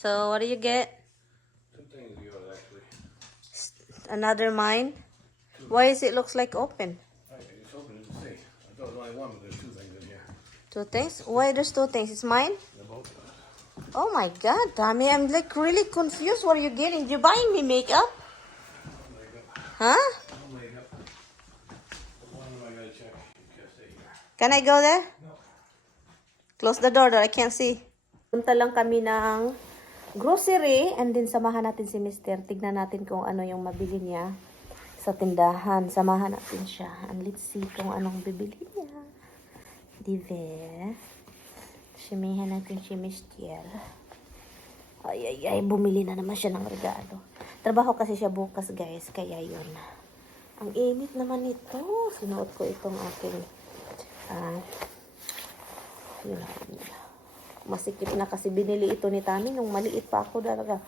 So, what do you get? Two things you got actually. Another mine? Why is it looks like open? I just opened it to see. I thought it was only one, but there's two things in here. Two things? Why there's two things? It's mine? They're both. Oh my god, Tommy, I'm like really confused. What are you getting? You buying me makeup? Huh? No makeup. One of them I gotta check. You can't stay here. Can I go there? No. Close the door that I can't see. Punta lang kami ng grocery and then samahan natin si Mister. Tignan natin kung ano yung mabili niya sa tindahan. Samahan natin siya. And let's see kung anong bibili niya. Dive. Simihan natin si Mister. Ay, bumili na naman siya ng regalo. Trabaho kasi siya bukas, guys. Kaya yun. Ang init naman ito. Sinuot ko itong aking yun. Masikip na kasi binili ito ni Tami nung maliit pa ako talaga.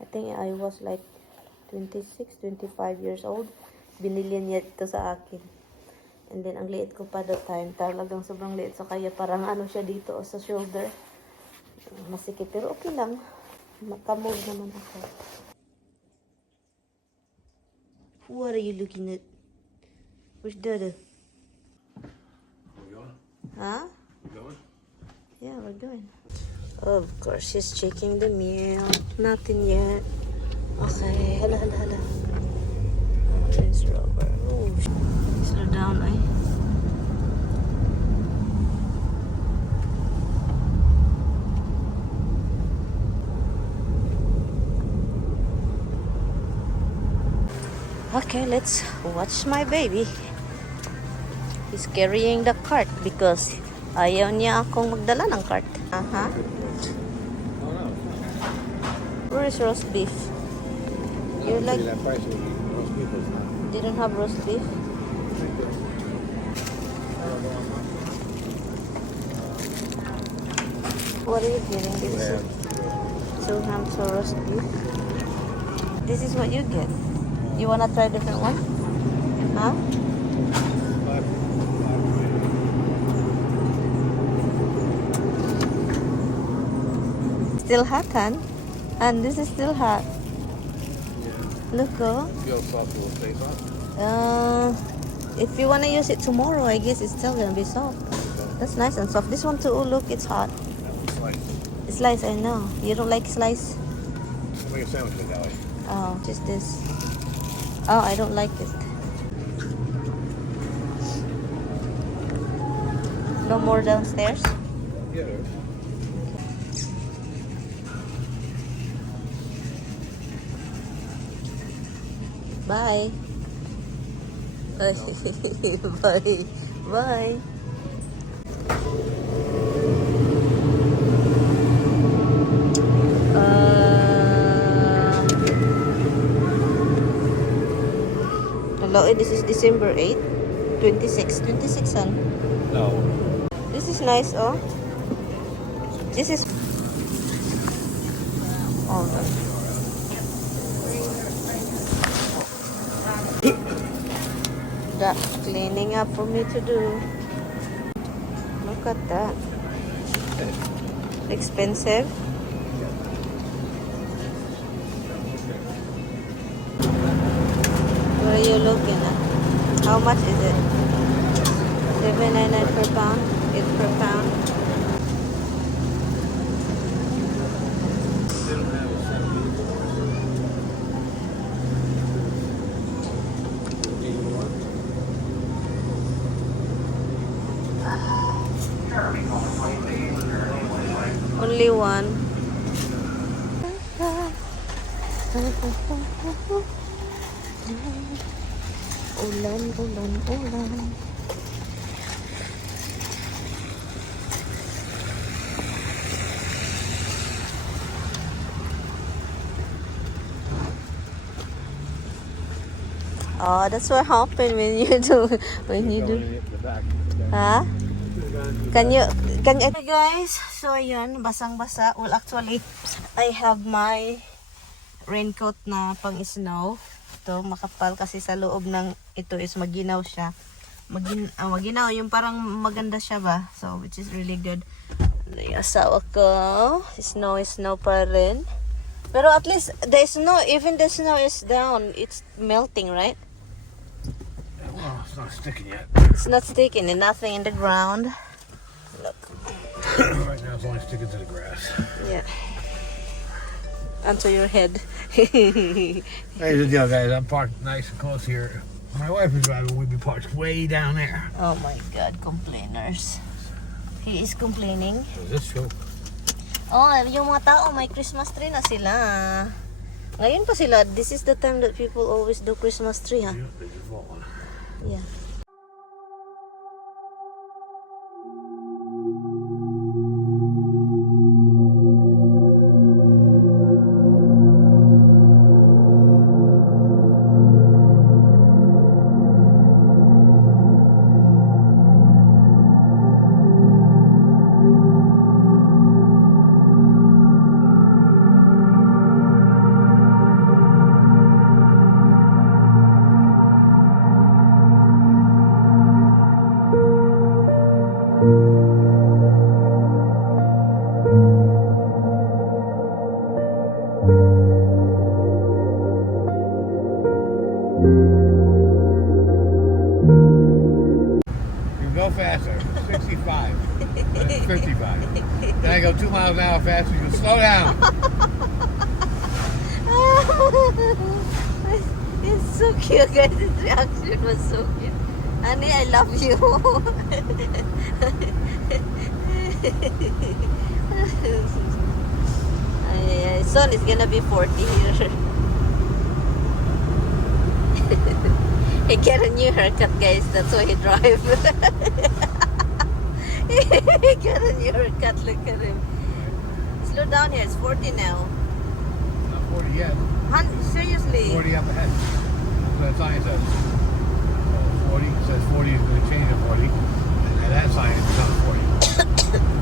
I think I was like 26, 25 years old. Binili niya ito sa akin. And then, ang liit ko pa that time. Talagang sobrang liit. So, kaya parang ano siya dito sa shoulder. Masikip. Pero okay lang. Makamove naman ako. What are you looking at? Where's Dada? We're going? Huh? We're going? Yeah, we're going. Of course, she's checking the meal. Nothing yet. Okay. Hala. Range Rover. Oh, slow down, eh? Okay, let's watch my baby. He's carrying the cart because ayaw niya akong magdala ng cart. Oh no, it's not. Where is roast beef? You're like, that price would be most people's not. didn't have roast beef? What are you getting? This is two hams or roast beef. This is what you get. You wanna try different one? Huh? Still hot, Han? And this is still hot. Look, oh. If you wanna use it tomorrow, I guess it's still gonna be soft. That's nice and soft. This one too. Oh, look, it's hot. It's slice, I know. You don't like slice? Make a sandwich with that way. Oh, just this. Oh, I don't like it. No more downstairs? Yeah, there is. Bye. Bye. Bye. Hello, this is December 8, 26. 26, son. No. This is nice, oh. This is... Hold on. Got cleaning up for me to do. Look at that. Expensive. What are you looking at? How much is it? $7.99 per pound? It's per pound. Only one. Ulan. Oh, that's what happens when you do Huh? Can you Hey guys, so ayun, basang-basa. Well, actually, I have my raincoat na pang snow. Ito, makapal kasi sa loob ng ito is maginaw siya. Maginaw, yung parang maganda siya ba? So, which is really good. Yung asawa ko. Snow pa rin. Pero at least the snow, even the snow is down. It's melting, right? Well, it's not sticking yet. It's not sticking. And nothing in the ground. Look. Right now it's only sticking to the grass. Yeah. Onto your head. Ladies and gentlemen, guys, I'm parked nice and close here. My wife is driving. We'd be parked way down there. Oh my God, complainers. He is complaining. What is this show? Oh, yung mga tao, may Christmas tree na sila. Ngayon pa sila. This is the time that people always do Christmas tree, ha? Yeah, they just bought one. Yeah. Go faster. 65. Then 55. Then I go 2 miles an hour faster. You go slow down. It's so cute, guys. His reaction was so cute. Honey, I love you. Son is gonna be 40 here. He get a new haircut, guys. That's why he drive. He got a new haircut. Look at him. Slow down here. It's 40 now. Not 40 yet. Seriously. 40 up ahead. That's what that sign says. So 40 says 40 is going to change to 40. And that sign is becoming 40.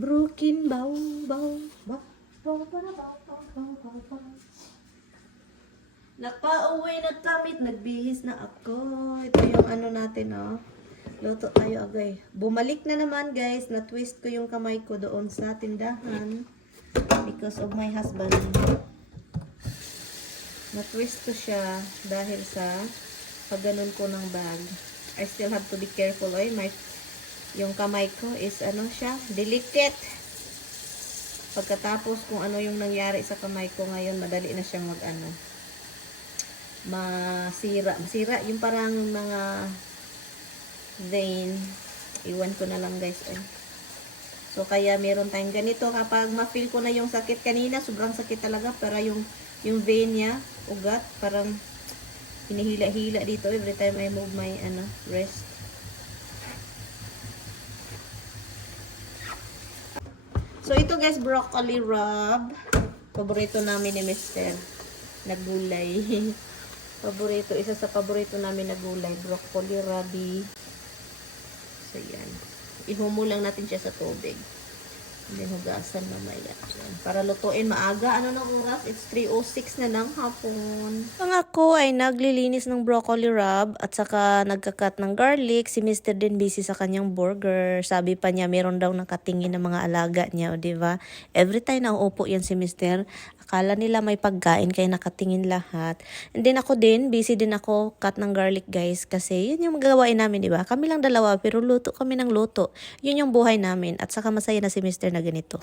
Broken bow, bow, bow, bow, bow, bow, bow, bow, bow. Nakpa-uwi na kami, nagbihis na ako. Ito yung ano natin, oh. Luto tayo agay. Bumalik na naman, guys. Na-twist ko yung kamay ko doon sa tindahan because of my husband. Na-twist ko siya dahil sa pagganon ko ng bag. I still have to be careful, oy. Yung kamay ko is ano siya, delicate. Pagkatapos kung ano yung nangyari sa kamay ko ngayon, madali na siyang masira yung parang mga vein. Iwan ko na lang, guys. So kaya meron tayong ganito kapag ma-feel ko na yung sakit kanina, sobrang sakit talaga, para yung vein niya, ugat, parang hinihila-hila dito every time I move my wrist. So, ito guys, broccoli rub. Paborito namin ni Mr. na gulay. Paborito, isa sa paborito namin na gulay. Broccoli ruby. So, yan. Ihumo lang natin siya sa tubig. And then, hugasan mamaya. Yan. Para lutuin maaga. Ano na oras? It's 3:06 na ng hapon. Ang ako ay naglilinis ng broccoli rub at saka nagkakat ng garlic. Si Mr. din busy sa kanyang burger. Sabi pa niya, meron daw nakatingin ng mga alaga niya. O, diba? Every time na uupo yan si Mr., akala nila may pagkain kaya nakatingin lahat. And then ako din, busy din ako cut ng garlic, guys. Kasi yun yung magagawain namin, diba? Kami lang dalawa pero luto kami ng luto. Yun yung buhay namin. At saka masaya na si Mr. na ganito.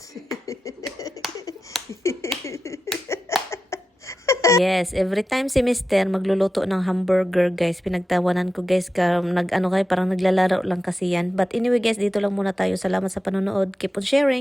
Yes, every time si Mister magluluto ng hamburger, guys, pinagtawanan ko, guys, nag-ano kayo, parang naglalaro lang kasi yan. But anyway, guys, dito lang muna tayo. Salamat sa panonood. Keep on sharing.